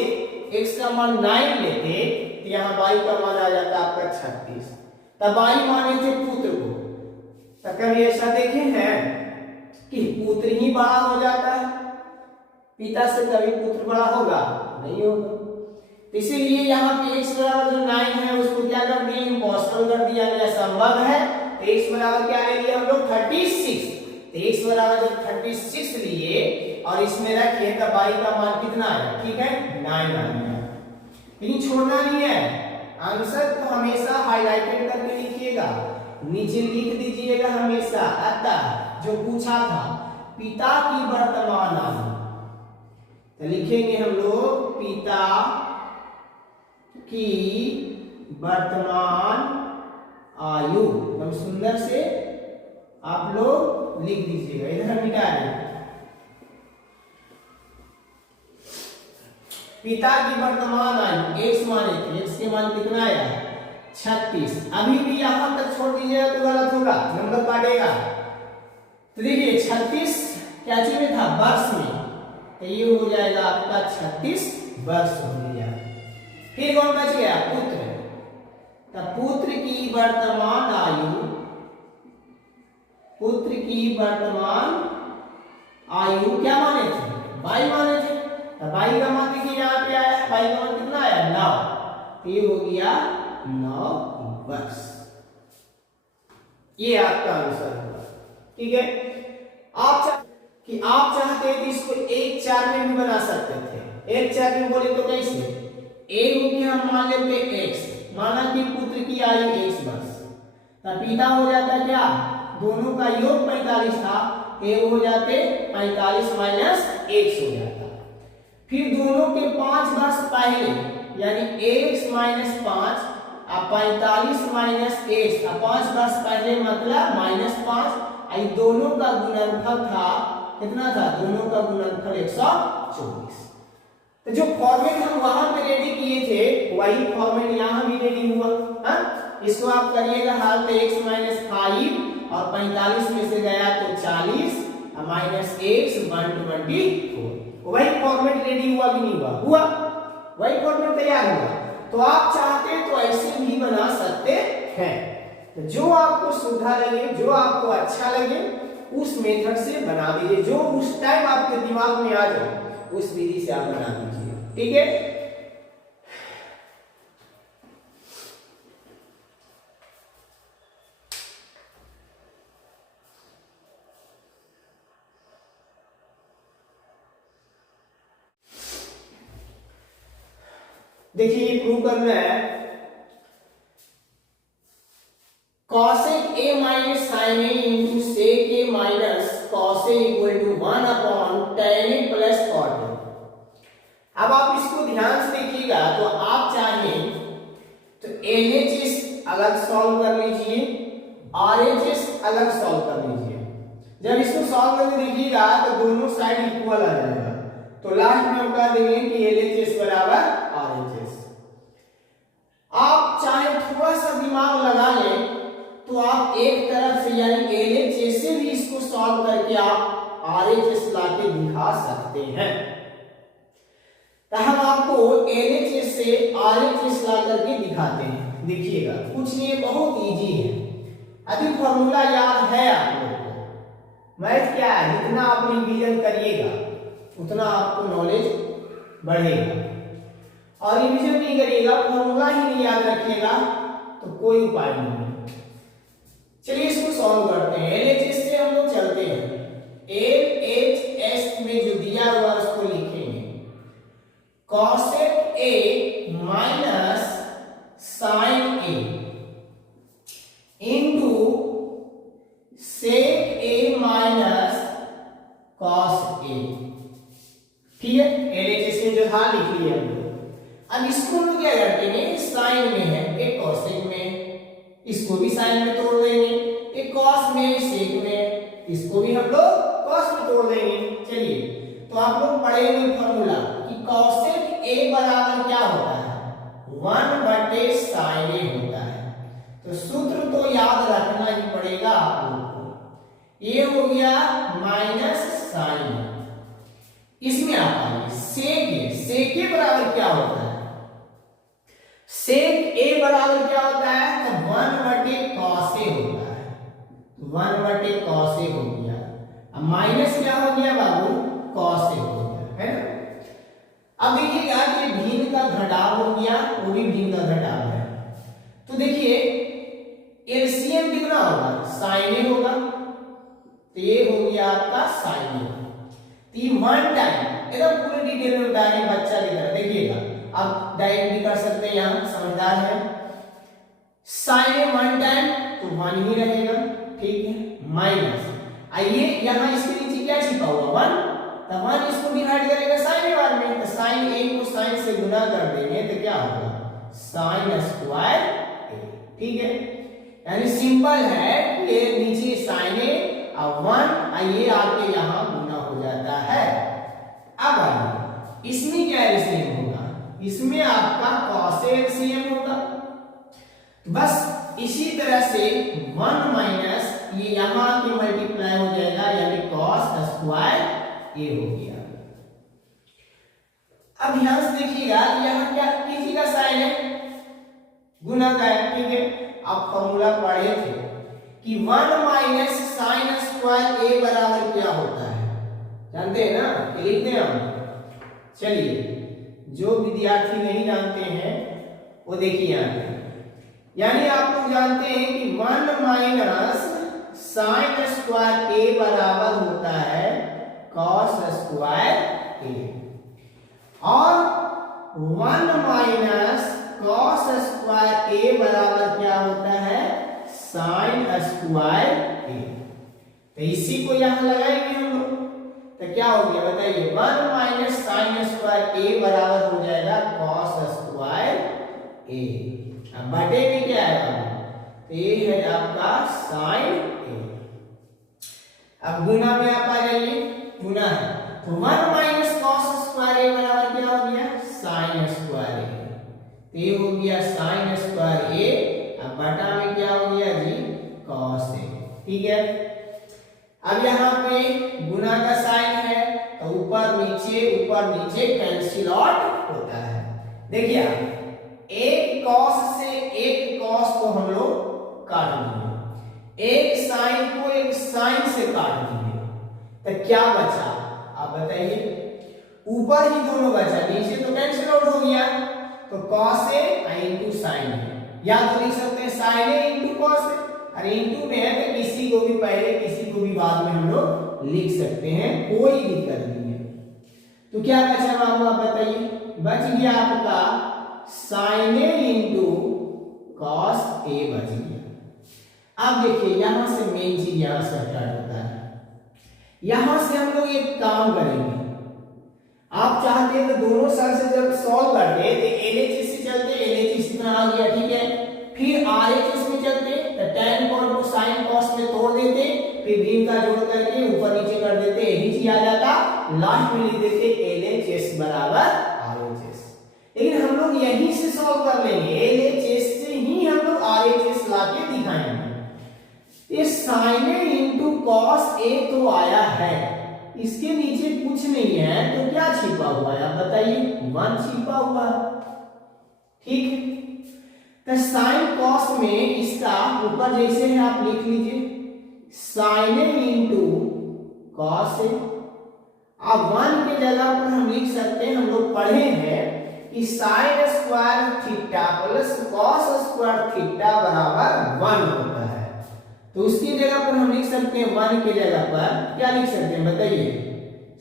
x का मान 9 लेते, तो यहाँ वाई का मान आ जाता आपका 36। तब वाई माने थे पुत्र को। तो कभी ऐसा देखे हैं कि पुत्र ही बड़ा हो जाता है? पिता से कभी पुत्र बड़ा होगा? नहीं होगा। तो इसीलिए यहाँ पे x बराबर जो 9 है उसको क्या कर दिया? इम्पॉसिबल कर दिया गया, संभव है। तो x बराबर क्या ले लिया हम लोग? 36। तो x बराबर जब 36 लिए और इसमें रखे तो y का मान कितना आया? ठीक है 9 आ गया। लेकिन छोड़ना नहीं है, आंसर को हमेशा हाईलाइटेड करके लिखिएगा, नीचे लिख दीजिएगा हमेशा। अतः जो पूछा था पिता की वर्तमान आयु, तो लिखेंगे हम लोग पिता की वर्तमान आयु। एकदम सुंदर से आप लोग लिख दीजिएगा, इधर हम मिटा देंगे। पिता की वर्तमान आयु x माने थे, x के मान कितना आया 36। अभी भी यहां तक छोड़ दीजिएगा तो गलत होगा, नंबर काटेगा। तो देखिए 36 क्या चीज में था? वर्ष में, तो ये हो जाएगा आपका 36 वर्ष हो गया। फिर कौन बच गया? पुत्र। तो पुत्र की वर्तमान आयु, पुत्र की वर्तमान आयु क्या माने थे? y माने थे। y का मान देखिए यहाँ पे आया, y का मान कितना आया 9। तो ये हो गया 9 वर्ष। ये आपका आंसर होगा। ठीक है, आप चाहते थे इसको 1-4 में भी बना सकते थे। 1-4 में बोले तो कैसे? एक को हम मान लेते x, माना कि पुत्र की आयु x वर्ष, तब पिता हो जाता क्या? दोनों का योग 45 था, एक हो जाते 45 माइनस x हो जाता। फिर दोनों के 5 वर्ष पहले यानी x माइनस 5 अब 45 माइनस x, अब 5 वर्ष पहले मतलब -5। आई दोनों का गुणनफल था कितना था? दोनों का गुणनफल 124। तो जो फॉर्मेट हम वहां पे रेडी किए थे वही फॉर्मेट यहाँ भी रेडी हुआ। हाँ, इसको आप करिएगा हाल तो x माइनस 5 और 45 में से गया तो 40 माइनस x 124। वही फॉर्मेट रेडी हुआ कि नहीं हुआ? हुआ, वही फॉर्मेट तैयार हुआ। तो आप चाहते तो ऐसे भी बना सकते हैं। तो जो आपको सुविधा लगे, जो आपको अच्छा लगे उस मेथड से बना दीजिए, जो उस टाइम आपके दिमाग में आ जाए उस विधि से आप बना दीजिए। ठीक है, देखिए ये प्रूव करना है। cosec a minus sin a into sec a minus cos a equal to 1 upon tan a plus cot a। अब आप इसको ध्यान से देखिएगा तो आप चाहें तो LHS अलग सॉल्व कर लीजिए, RHS अलग सॉल्व कर लीजिए। जब इसको सॉल्व करके देखिएगा तो दोनों साइड इक्वल आ जाएगा। तो लास्ट में हम कह देंगे कि LHS बराबर RHS। आप चाहे थोड़ा सा दिमाग लगा लें तो आप एक तरफ से यानी LHS से भी इसको सॉल्व करके आप RHS लाके दिखा सकते हैं। तो हम आपको LHS से RHS ला करके दिखाते हैं। देखिएगा कुछ नहीं, बहुत इजी है। अभी फॉर्मूला याद है आप लोगों को। मैथ क्या है, जितना आप रिवीजन करिएगा उतना आपको नॉलेज बढ़ेगा, और रिवीजन नहीं करिएगा, फॉर्मूला ही नहीं याद रखिएगा तो कोई उपाय नहीं है। चलिए इसको सॉल्व करते हैं। LHS से हम लोग चलते हैं। LHS में जो दिया हुआ उसको लिखें ठीक है, LHS में जो था लिख लिया हम लोग। अब इसको हम लोग क्या करते हैं, साइन में है, एक कोसेक में, इसको भी साइन में तोड़ देंगे, एक कॉस में, सेक में, इसको भी हम लोग कॉस में तोड़ देंगे। चलिए, तो आप लोग पढ़े हुए फॉर्मूला कि कॉसेक ए बराबर क्या होता है, 1/sin ए होता है। तो सूत्र तो याद रखना ही पड़ेगा आप लोग को। ये हो गया माइनस साइन, इसमें आप आइए सेक ए बराबर क्या होता है, सेक ए बराबर क्या होता है, तो 1/cos ए होता है, 1/cos ए हो गया। अब माइनस क्या हो गया बाबू, cos ए हो गया, है ना। अब देखिएगा कि भिन्न का घटाव हो गया, वो भी भिन्न का घटाव है। तो देखिए एलसीएम कितना होगा, sin ए होगा, तो ये हो गया आपका sin ए। तो ये वन टाइम एकदम पूरे डिटेल में बता रहे हैं बच्चा की तरह, देखिएगा आप डायरेक्ट भी कर सकते हैं, यहाँ समझदार है। sin ए वन टाइम तो 1 ही रहेगा, ठीक है, माइनस आइए यहाँ इसके नीचे क्या छिपा हुआ 1, तो 1 इसको डिवाइड करेगा sin ए बार में, तो sin ए को sin से गुना कर देंगे तो क्या होगा, sin स्क्वायर ए, ठीक है। यानी सिंपल है कि ये नीचे sin ए और 1 ये आके यहाँ गुना हो जाता है। अब आइए इसमें क्या एलसीएम होगा, इसमें आपका cos एलसीएम होगा। बस इसी तरह से 1 माइनस ये यहाँ के मल्टीप्लाई हो जाएगा, यानी cos स्क्वायर ए हो गया। अब ध्यान से देखिएगा यहाँ क्या किसी का साइन है, गुना का है, ठीक है। आप फॉर्मूला पढ़े थे कि 1 माइनस साइन स्क्वायर ए बराबर क्या होता है, जानते हैं ना, लिखते हैं हम। चलिए जो विद्यार्थी नहीं जानते हैं वो देखिए यहाँ, यानी आप लोग जानते हैं कि 1 माइनस साइन स्क्वायर ए बराबर होता है cos स्क्वायर ए, और 1 माइनस cos स्क्वायर ए बराबर क्या होता है, साइन स्क्वायर ए। तो इसी को यहां लगाएंगे हम लोग, तो क्या हो गया बताइए, 1 माइनस साइन स्क्वायर ए बराबर हो जाएगा cos स्क्वायर ए। अब बटे में क्या है, तो ये है आपका साइन ए। अब गुना में आप आ जाइए, गुना है तो 1 माइनस cos स्क्वायर ए बराबर क्या हो गया, साइन स्क्वायर ए, तो ये हो गया साइन स्क्वायर ए। अब बटा में क्या हो गया जी, cos ए, ठीक है। अब यहाँ पे गुना का साइन है तो ऊपर नीचे कैंसिल आउट होता है। देखिए एक cos से एक cos को हम लोग काट दिए, एक साइन को एक साइन से काट दिए, तो क्या बचा आप बताइए, ऊपर ही दोनों बचा, नीचे तो कैंसिल आउट हो गया, तो cos ए इंटू साइन ए, या तो लिख सकते हैं sin ए इंटू cos ए, अरे इंटू में है तो किसी को भी पहले किसी को भी बाद में हम लोग लिख सकते हैं, कोई दिक्कत नहीं है। तो क्या बचा बाबू आप बताइए, बच गया आपका sin ए इंटू cos ए बच गया। अब देखिए यहां से मेन चीज यहां से स्टार्ट होता है, यहां से हम लोग एक काम करेंगे, आप चाहते हैं तो दोनों साइड से जब सॉल्व करते तो LHS से चलते, LHS इतना आ गया, ठीक है, फिर RHS में चलते तो tan cos को sin cos में तोड़ देते, फिर भिन्न का जोड़ करके ऊपर नीचे कर देते, यही चीज आ जाता, लास्ट में लिख देते LHS बराबर RHS। लेकिन हम लोग यहीं से सॉल्व कर लेंगे, LHS से ही हम लोग RHS लाके दिखाएंगे। ये sin ए इंटू cos ए तो आया है, इसके नीचे कुछ नहीं है तो क्या छिपा हुआ है आप बताइए, 1 छिपा हुआ है, ठीक है। तो साइन कॉस में इसका ऊपर जैसे है आप लिख लीजिए sign A into cos A. अब 1 के जगह पर हम लिख सकते हैं, हम लोग पढ़े हैं कि sine square theta plus cos square theta बराबर 1 होता है, तो उसकी जगह पर हम लिख सकते हैं 1 के जगह पर क्या लिख सकते हैं बताइए,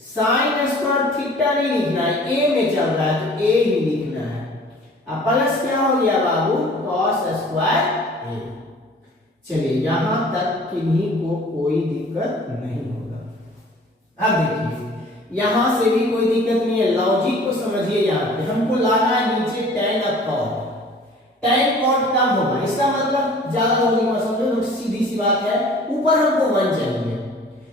साइन स्क्वायर थीटा नहीं लिखना है, ए में चल रहा है तो ए ही लिखना है। अब प्लस क्या हो गया बाबू, cos स्क्वायर ए। चलिए यहां तक किन्हीं को कोई दिक्कत नहीं होगा। अब देखिए यहां से भी कोई दिक्कत नहीं है, लॉजिक को समझिए। यहाँ पे हमको लाना है नीचे tan of cot। tan cot कम होगा, इसका मतलब ज्यादा लॉजिक में समझो तो सीधी सी बात है, ऊपर हमको 1 चाहिए,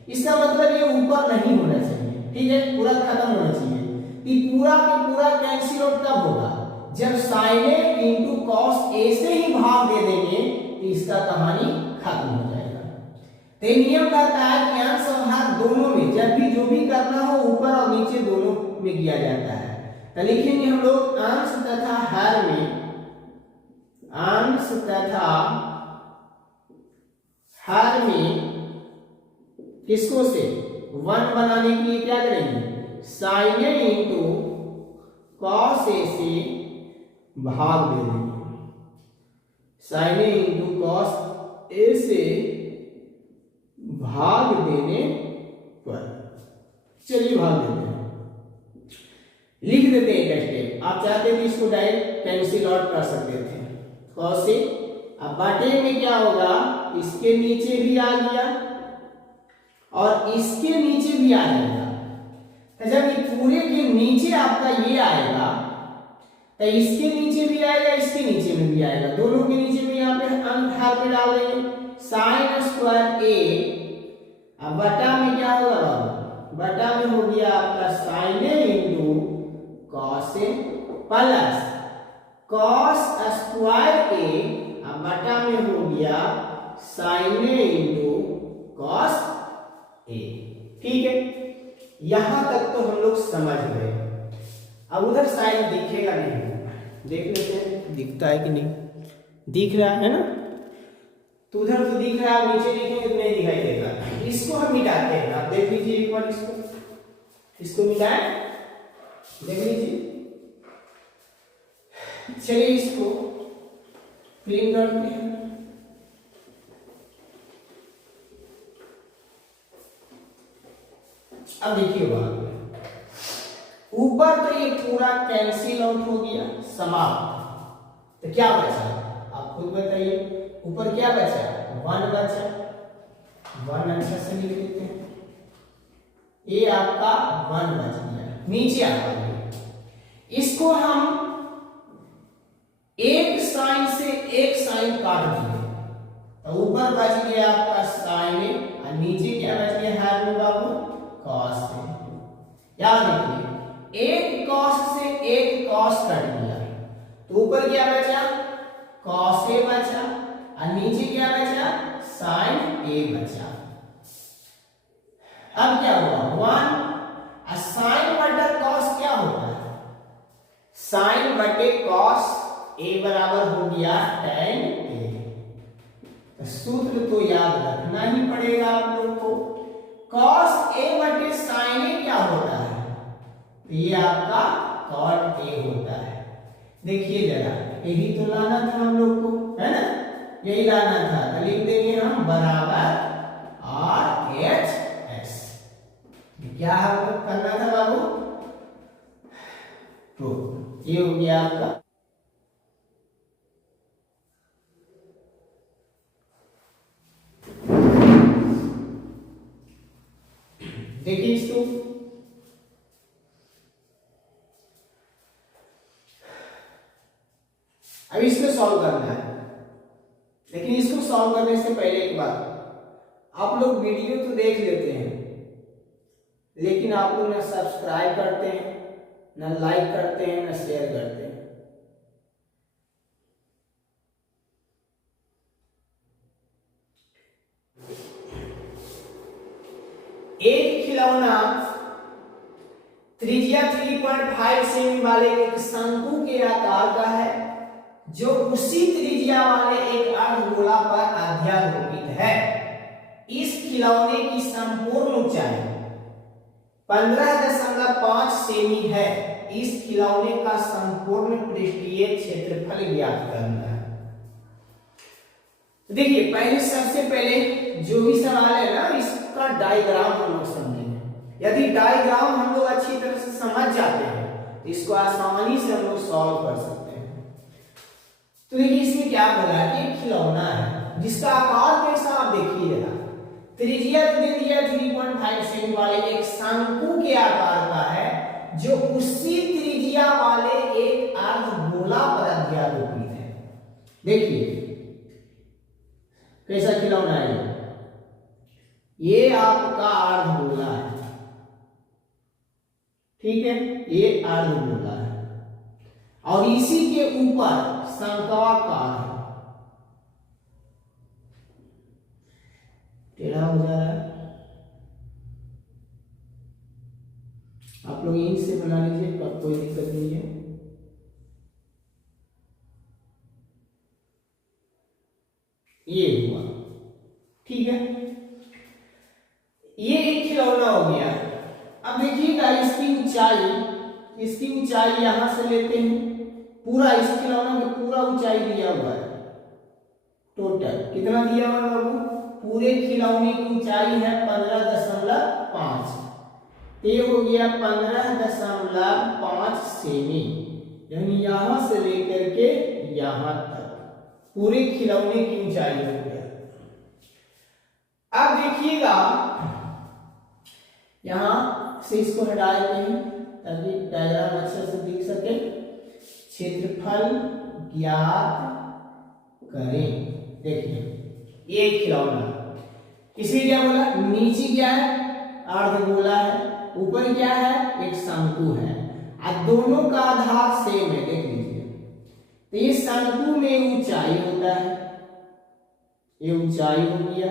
इसका मतलब ये ऊपर नहीं होना चाहिए, ठीक है, पूरा खत्म होना चाहिए। ये पूरा का पूरा कैंसिल आउट कब होगा, जब sin a into cos a से ही भाग दे देंगे तो इसका कहानी खत्म हो जाएगा। तो नियम कहता है कि अंश और हर दोनों में जब भी जो भी करना हो ऊपर और नीचे दोनों में किया जाता है। तो लिखेंगे हम लोग अंश तथा हर में, अंश तथा हर में किसको से 1 बनाने के लिए क्या करेंगे, sin a into cos a से भाग दे देंगे, sin a into cos a से भाग देने पर, चलिए भाग देते हैं, लिख देते हैं एक स्टेप। आप चाहते थे इसको डायरेक्ट कैंसिल आउट कर सकते थे cos से, अब बाटे में क्या होगा, इसके नीचे भी आ गया और इसके नीचे भी आ जाएगा। तो जब ये पूरे के नीचे आपका ये आएगा तो इसके नीचे भी आएगा, इसके नीचे में भी आएगा, दोनों के नीचे में यहाँ पे अंक हर पे डाल देंगे sin स्क्वायर a, अब बटा में क्या होगा बाबू, बटा में हो गया आपका sin a into cos a plus cos square a, अब बटा में हो गया sin a into cos a। ठीक है, यहां तक तो हम लोग समझ गए। अब उधर साइड दिखेगा नहीं, देख लेते हैं दिखता है कि नहीं, दिख रहा है ना, तो उधर तो दिख रहा है, नीचे देखेंगे तो नहीं दिखाई देगा। इसको हम मिटाते हैं, आप देख लीजिए एक बार, इसको मिटाएं, देख लीजिए। चलिए इसको क्लीन करते हैं। अब देखिए बात, ऊपर तो ये पूरा कैंसिल आउट हो गया, समाप्त। तो क्या बचा, आप खुद बताइए, ऊपर क्या बचा, 1 बचा, 1 अच्छा से लिख देते हैं, ये आपका 1 बच गया। नीचे आ गया, इसको हम एक साइन से एक साइन काट दिए, तो ऊपर बच गया आपका साइन ए और नीचे क्या बच गया हर में बाबू, cos ए। याद रखिए एक cos से एक cos कट गया, तो ऊपर क्या बचा, cos a बचा और नीचे क्या बचा, sin a बचा। अब क्या हुआ 1 sin बटे cos क्या होता है, sin बटे cos a बराबर हो गया tan a। तो सूत्र तो याद रखना ही पड़ेगा आप लोग को, cos a बटे sin a क्या होता है, तो ये आपका cot a होता है। देखिए जरा, यही तो लाना था हम लोग को, है ना, यही लाना था, तो लिख देंगे हम बराबर RHS। क्या हमको करना था बाबू, तो ये हो गया आपका, देखिए इसको, अब इसको सॉल्व करना है। लेकिन इसको सॉल्व करने से पहले एक बात, आप लोग वीडियो तो देख लेते हैं लेकिन आप लोग ना सब्सक्राइब करते हैं, ना लाइक करते हैं, ना शेयर करते हैं। एक खिलौना त्रिज्या 3.5 सेमी वाले एक शंकु के आकार का है जो उसी त्रिज्या वाले एक अर्धगोला पर अध्यारोपित है। इस खिलौने की संपूर्ण ऊंचाई 15.5 सेमी है। इस खिलौने का संपूर्ण पृष्ठीय क्षेत्रफल ज्ञात करना है। देखिए पहले, सबसे पहले जो भी सवाल है ना, इसका डायग्राम हम लोग समझेंगे। यदि डायग्राम हम लोग अच्छी तरह से समझ जाते हैं तो इसको आसानी से हम लोग सॉल्व कर सकते हैं। तो देखिए इसमें क्या बोला कि खिलौना है जिसका आकार कैसा, आप देखिए जरा, त्रिज्या तो दे दिया 3.5 सेमी वाले एक शंकु के आकार का है, जो उसी त्रिज्या वाले एक अर्धगोला पर अध्यारोपित है। देखिए कैसा खिलौना है ये आपका अर्धगोला है, ठीक है, ये अर्धगोला है और इसी के ऊपर शंक्वाकार है, टेढ़ा हो जा रहा है। आप लोग इंच से बना लीजिए, पर कोई दिक्कत नहीं है। ये हुआ, ठीक है, ये एक खिलौना हो गया। अब देखिएगा इसकी ऊंचाई यहां से लेते हैं, पूरा इस खिलौना में पूरा ऊंचाई दिया हुआ है, टोटल कितना दिया हुआ है बाबू? पूरे खिलौने की ऊंचाई है 15.5, ये हो गया 15.5 सेमी, यानी यहां से लेकर के यहां तक पूरे खिलौने की ऊंचाई हो गया। अब देखिएगा यहां से इसको हटा देते हैं ताकि डायग्राम अच्छे से दिख सके। क्षेत्रफल ज्ञात करें। देखिए ये खिलौना, इसमें क्या बोला? नीचे क्या है? अर्धगोला है, ऊपर क्या है? एक शंकु है, और दोनों का आधार सेम है। देख लीजिए, तो ये शंकु में ऊंचाई होता है, ये ऊंचाई हो गया,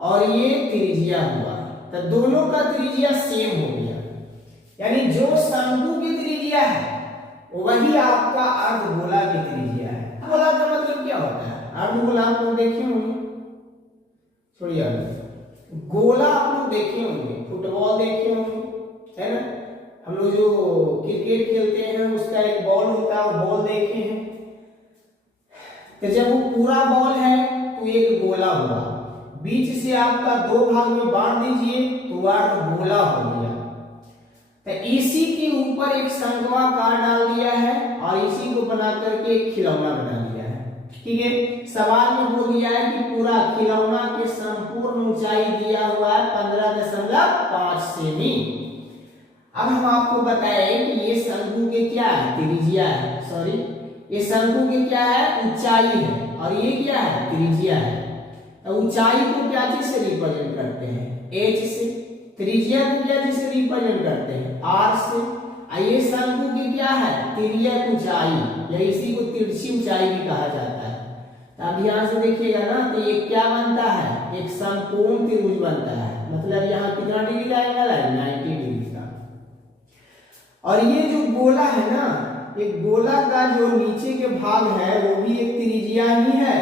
और ये त्रिज्या हुआ, तो दोनों का त्रिज्या सेम हो गया, यानी जो शंकु की त्रिज्या है वही आपका अर्धगोला की त्रिज्या है। अर्धगोला का मतलब क्या होता है? अर्धगोला आप लोग देखे होंगे, छोड़िए, गोला आप लोग देखे होंगे, फुटबॉल देखे होंगे, है ना? हम लोग जो क्रिकेट खेलते हैं उसका एक बॉल होता है, बॉल देखे हैं। तो जब वो पूरा बॉल है तो एक गोला हुआ, बीच से आपका दो भाग में बांट दीजिए तो अर्धगोला हो गया। तो इसी के ऊपर एक शंक्वाकार डाल दिया है और इसी को बना करके एक खिलौना बना दिया है, ठीक है। सवाल में बोल दिया है कि पूरा खिलौना के संपूर्ण ऊंचाई दिया हुआ है 15.5 सेमी। अब हम आपको बताएं कि ये शंकु के क्या है? त्रिज्या है, सॉरी, ये शंकु के क्या है? ऊंचाई है, और ये क्या है? त्रिज्या है। तो ऊंचाई को क्या चीज से रिप्रेजेंट करते हैं? h से। त्रिज्या को क्या चीज से रिप्रेजेंट करते हैं? r से। ये शंकु की क्या है? तिर्यक ऊंचाई, या इसी को तिरछी ऊंचाई भी कहा जाता है। तो अब ध्यान से देखिएगा ना, तो ये क्या बनता है? एक समकोण त्रिभुज बनता है, मतलब यहाँ कितना डिग्री का एंगल है? 90 डिग्री का। और ये जो गोला है ना, एक गोला का जो नीचे के भाग है वो भी एक त्रिज्या ही है।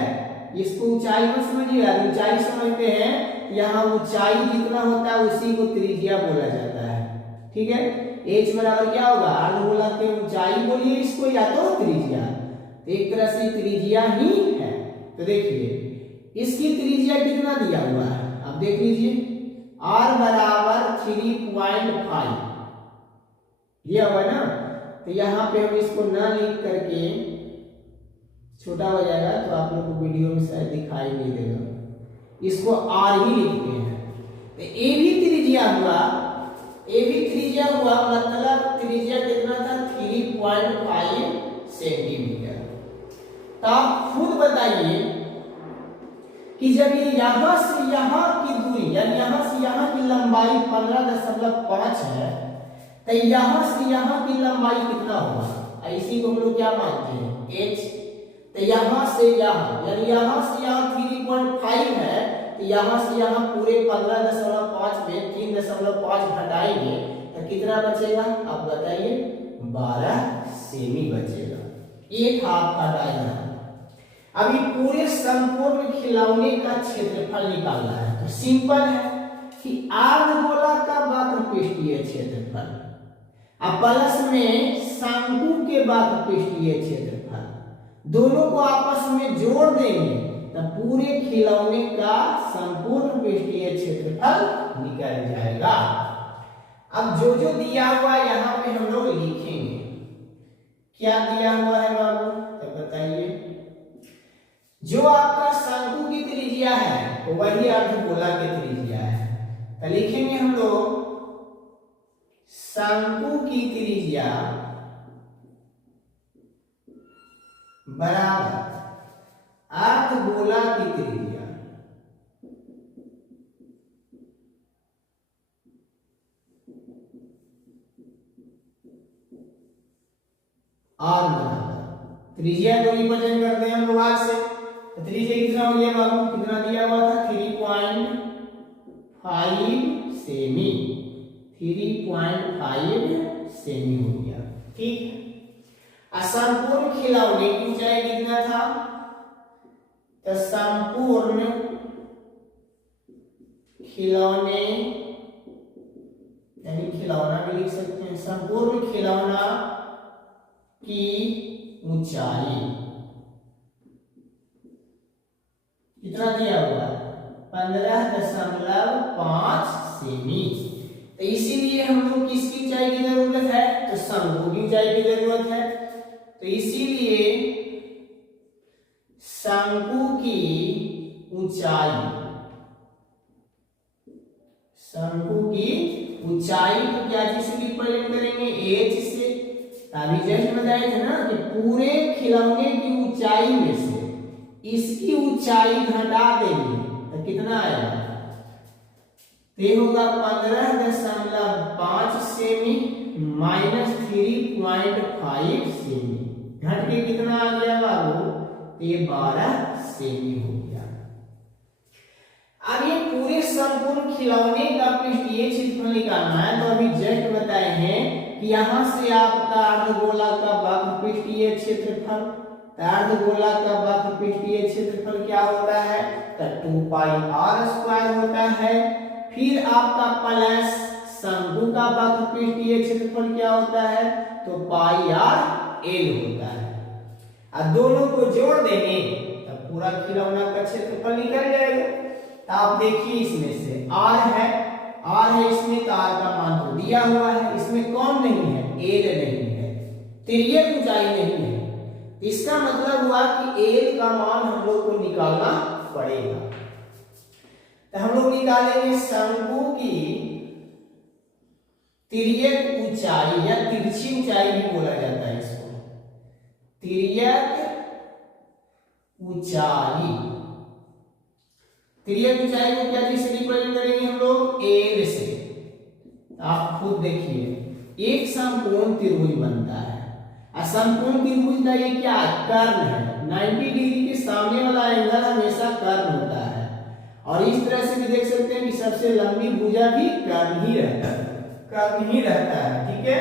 इसको ऊंचाई मत समझिएगा, ऊंचाई समझते हैं, यहाँ ऊंचाई जितना होता है उसी को त्रिज्या बोला जाता है, ठीक है। h बराबर क्या होगा? अर्धगोला की ऊंचाई बोलिए इसको, या तो त्रिज्या, एक तरह से त्रिज्या ही है। तो देखिए इसकी त्रिज्या कितना दिया हुआ है, अब देख लीजिए, r बराबर 3.5 दिया हुआ ना। तो यहाँ पे हम इसको ना लिख करके, छोटा हो जाएगा तो आप लोग को वीडियो में शायद दिखाई नहीं देगा, इसको r ही लिखते हैं। तो a भी त्रिज्या हुआ, मतलब त्रिज्या कितना था? 3.5 सेंटीमीटर। तो आप खुद बताइए कि जब ये यहां से यहां की दूरी, यानी यहां से यहां की लंबाई 15.5 है, तो यहां से यहां की लंबाई कितना होगा? इसी को हम लोग क्या मानते हैं? h। तो यहां से यहां, यानी यहां से यहां 3.5 है, तो यहां से यहां पूरे 15.5 में 3.5 घटाएंगे तो कितना बचेगा? आप बताइए, 12 सेमी बचेगा। ये था आपका डायग्राम। अभी पूरे संपूर्ण खिलौने का क्षेत्रफल निकालना है, तो सिंपल है कि अर्धगोला का वक्रपृष्ठीय क्षेत्रफल अब प्लस में शंकु के वक्रपृष्ठीय क्षेत्रफल, दोनों को आपस में जोड़ देंगे तो पूरे खिलौने का संपूर्ण पृष्ठीय क्षेत्रफल निकल जाएगा। अब जो जो दिया हुआ यहाँ पे हम लोग लिखेंगे। क्या दिया हुआ है बाबू? तो बताइए, जो आपका शंकु की त्रिज्या है वो वही अर्धगोला की त्रिज्या है। तो लिखेंगे हम लोग शंकु की त्रिज्या बराबर अर्धगोला की त्रिज्या आर बराबर त्रिज्या को रिप्रेजेंट करते हैं हम लोग आर से। तो त्रिज्या कितना हो गया बाबू, कितना दिया हुआ था 3.5 सेमी, 3.5 सेमी हो गया। ठीक है। संपूर्ण खिलौने की ऊंचाई कितना था, तो संपूर्ण खिलौने यानी खिलौना भी लिख सकते हैं, संपूर्ण खिलौना की ऊंचाई कितना दिया हुआ, 15.5 सेमी। तो इसीलिए हम लोग किसकी ऊंचाई की जरूरत है, तो शंकु की ऊंचाई की जरूरत है। तो इसीलिए शंकु की ऊंचाई, शंकु की ऊंचाई को क्या चीज से रिप्रेजेंट करेंगे, एच से। अभी जस्ट बताए थे ना कि पूरे खिलौने की ऊंचाई में से इसकी ऊंचाई घटा देंगे तो कितना आएगा, ये होगा 15.5 सेमी माइनस 3.5 सेमी, घट के कितना आ गया बाबू, ये 12 सेमी हो गया। अब ये पूरे संपूर्ण खिलौने का पृष्ठीय क्षेत्रफल निकालना है। तो अभी जस्ट बताए हैं कि यहां से आपका अर्धगोला का वक्र पृष्ठीय क्षेत्रफल, अर्धगोला का वक्र पृष्ठीय क्षेत्रफल क्या होता है, तो 2πr² होता है। फिर आपका प्लस शंकु का वक्र पृष्ठीय क्षेत्रफल क्या होता है, तो πr/l होता है। अब दोनों को जोड़ देंगे तब पूरा खिलौना का क्षेत्रफल निकल जाएगा। तो आप देखिए इसमें से r है, इसमें तो r का मान तो दिया हुआ है, इसमें कौन नहीं है, l नहीं है, तिर्यक ऊंचाई नहीं है। इसका मतलब हुआ कि l का मान हम लोग को निकालना पड़ेगा। तो हम लोग निकालेंगे शंकु की तिर्यक ऊंचाई या तिरछी ऊंचाई भी बोला जाता है इसको, तिर्यक ऊंचाई। तिर्यक ऊंचाई को क्या चीज से रिप्रेजेंट करेंगे हम लोग, एल से। आप खुद देखिए, एक समकोण त्रिभुज बनता है, असमकोण त्रिभुज का ये क्या कर्ण है, 90 डिग्री के सामने वाला एंगल हमेशा कर्ण होता है। और इस तरह से भी देख सकते हैं कि सबसे लंबी भुजा भी कर्ण ही रहता है, कर्ण ही रहता है। ठीक है।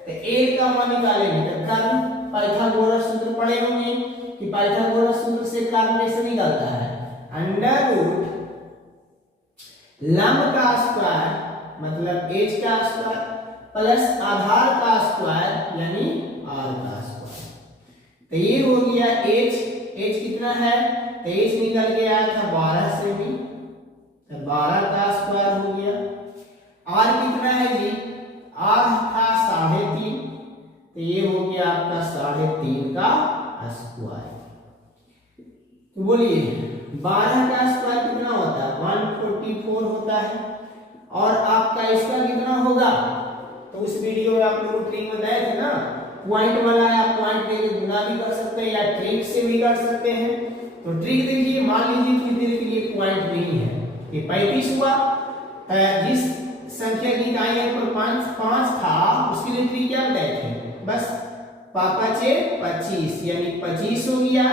तो ए का मान निकालेंगे तो कर्ण, पाइथागोरस सूत्र पढ़े होंगे कि पाइथागोरस सूत्र से कर्ण कैसे निकलता है, अंडर रूट लंब का स्क्वायर मतलब h का स्क्वायर प्लस आधार का स्क्वायर यानी r का स्क्वायर। तो ये हो गया h कितना है, तो h निकल के आया था 12 सेमी, तो 12 का स्क्वायर हो गया। r कितना है जी, r था 3.5, तो ये हो गया आपका 3.5 का स्क्वायर। तो बोलिए 12 का स्क्वायर कितना होता है, 144 होता है। और आपका इसका कितना होगा, तो उस वीडियो में आप लोग ट्रिक बताए थे ना, पॉइंट वाला या पॉइंट देके गुना भी कर सकते हैं या ट्रिक से भी कर सकते हैं। तो ट्रिक देखिए, मान लीजिए कि ये पॉइंट नहीं है, ये 35 हुआ, जिस संख्या की इकाई पर 5 था उसके लिए ट्रिक क्या बताए थे, बस पापा 25 यानी 25 हो गया,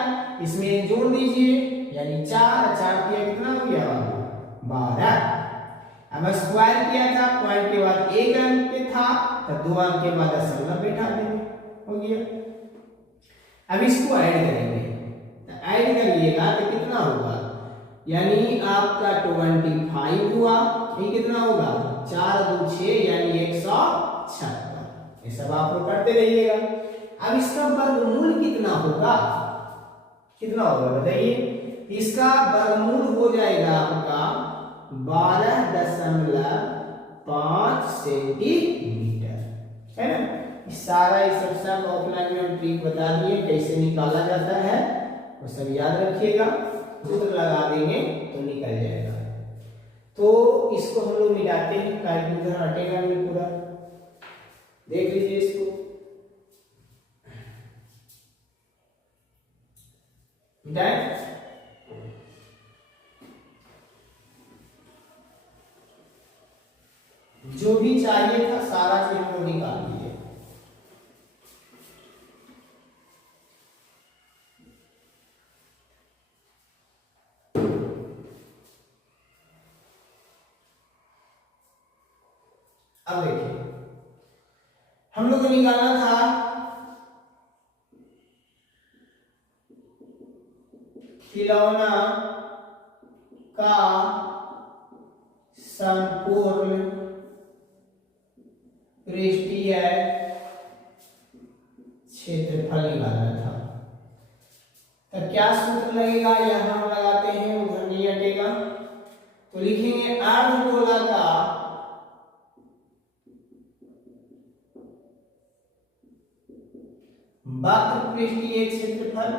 इसमें जोड़ दीजिए यानी 4 किया कितना हो गया 12। अब स्क्वायर किया था, पॉइंट के बाद एक अंक पे था तो 2 अंक के बाद दशमलव बैठा देंगे, हो गया। अब इसको ऐड करेंगे, तो ऐड करिएगा तो कितना होगा, यानी आपका 25 हुआ, ये कितना होगा 4 2 6 यानी 176। ये सब आप लोग करते रहिएगा। अब इसका वर्गमूल कितना होगा, कितना होगा बताइए, इसका वर्गमूल हो जाएगा आपका 12.5 सेंटीमीटर, है ना। सारा ये सब ऑफलाइन में हम ट्रिक बता दिए कैसे निकाला जाता है, वो सब याद रखिएगा। सूत्र लगा देंगे तो निकल जाएगा। तो इसको हम लोग मिलाते हैं, काहे उधर हटेगा नहीं पूरा। देख लीजिए इसको, मिटाएं। जो भी चाहिए था सारा चीज हम लोग निकाल लिए। अब देखिए हम लोग को निकालना था खिलौना का संपूर्ण पृष्ठीय क्षेत्रफल निकालना था। तब क्या सूत्र लगेगा, यहां हम लगाते हैं, उधर नहीं हटेगा। तो लिखेंगे अर्धगोला का वक्र पृष्ठीय क्षेत्रफल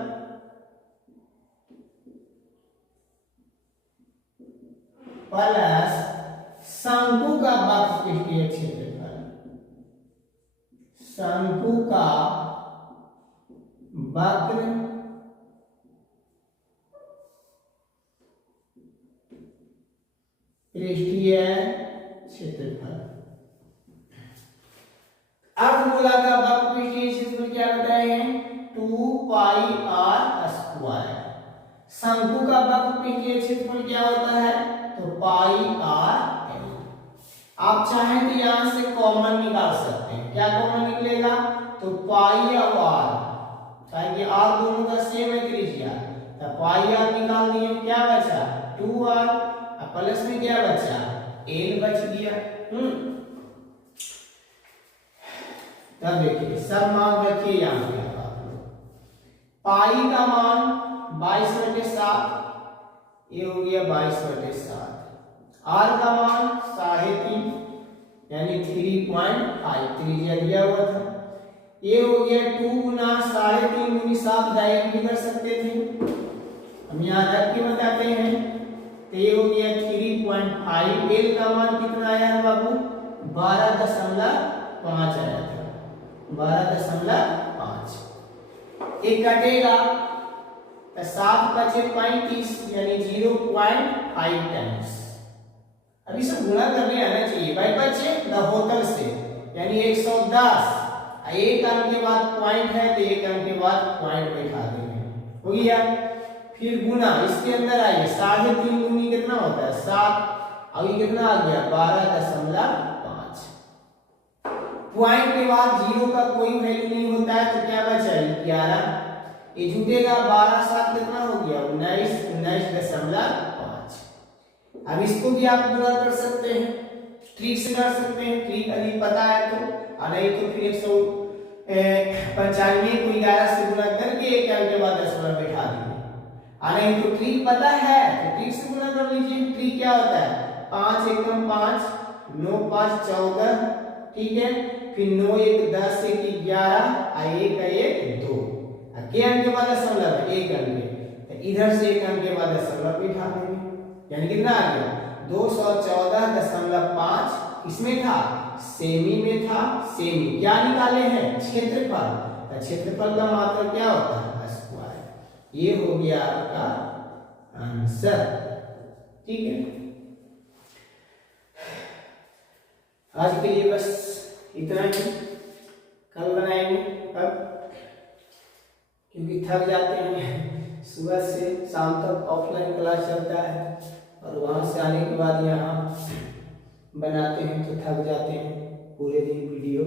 प्लस शंकु का वक्र पृष्ठीय क्षेत्रफल, शंकु का वक्र पृष्ठीय क्षेत्रफल। अर्धगोला का वक्र पृष्ठीय क्षेत्रफल क्या बताए हैं, 2 पाई r स्क्वायर। शंकु का वक्र पृष्ठीय क्षेत्रफल क्या होता है, तो पाई r l। आप चाहें तो यहां से कॉमन निकाल सकते हैं। क्या कॉमन निकलेगा, तो पाई और r, ताकि r दोनों का सेम है त्रिज्या, तो पाई r निकाल दिए, क्या बचा 2r, और प्लस में क्या बचा l बच गया। तब देखिए सब मान रखिए यहां पे आप लोग। पाई का मान 22/7, ये हो गया 22/7। r का मान 3.5 यानी 3.5 त्रिज्या दिया हुआ था। ये हो गया 2 गुना 3.5 गुनी 7, डायरेक्ट भी कर सकते थे, हम यहाँ रख के बताते हैं। तो ये हो गया 3.5। l का मान कितना आया है बाबू, 12.5 आया था, 12.5। एक कटेगा तो 7 बचे 35 यानी 0.5 टाइम्स। अभी सब गुणा करने आना चाहिए भाई बच्चे, द होटल से यानी 110। एक अंक के बाद पॉइंट है तो एक अंक के बाद पॉइंट बैठा देंगे, हो गया। फिर गुना इसके अंदर आइए, 3.5 गुनी कितना होता है 7, अभी कितना आ गया 12.5। पॉइंट के बाद जीरो का कोई वैल्यू नहीं होता है, तो क्या बचा 11, ये जुटेगा 12 7 कितना हो गया 19, 19.5। अब इसको भी आप गुणा कर सकते हैं, ट्रिक से कर सकते हैं, ट्रिक यदि पता है तो, और नहीं तो फिर 195 को 11 से गुणा करके एक अंक के बाद दशमलव बैठा दीजिए। और नहीं तो ट्रिक पता है तो ट्रिक से गुणा कर लीजिए। ट्रिक क्या होता है, 5 एकम 5, 9 5 14, ठीक है। फिर 9 1 10 1 11, और 1 1 2, के अंक के बाद दशमलव है एक अंक के, तो इधर से एक अंक के बाद दशमलव बिठा देंगे, यानी कितना आ गया 214.5। इसमें था सेमी में था, सेमी क्या निकाले हैं क्षेत्रफल, तो क्षेत्रफल का मात्रा क्या होता है स्क्वायर। ये हो गया आपका आंसर, ठीक है। आज के लिए बस इतना ही, कल बनाएंगे अब, क्योंकि थक जाते हैं, सुबह से शाम तक ऑफलाइन क्लास चलता है और वहां से आने के बाद यहाँ बनाते हैं तो थक जाते हैं पूरे दिन वीडियो।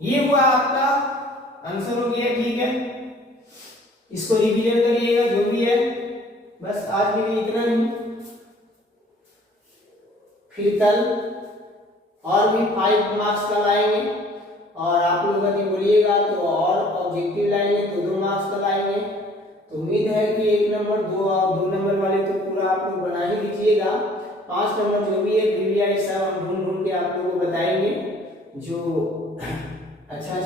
ये हुआ आपका आंसर हो गया, ठीक है। इसको रिवीजन करिएगा जो भी है, बस आज के लिए इतना ही। फिर कल और भी 5 मार्क्स का लाएंगे, और आप लोग यदि बोलिएगा तो और ऑब्जेक्टिव लाएंगे तो 2 मार्क्स का लाएंगे। तो उम्मीद है कि 1 नंबर 2 और 2 नंबर वाले तो पूरा आप लोग बना ही लीजिएगा। 5 नंबर जो भी है ट्रिविया सब हम ढूंढ ढूंढ के आप लोगों को बताएंगे, जो अच्छा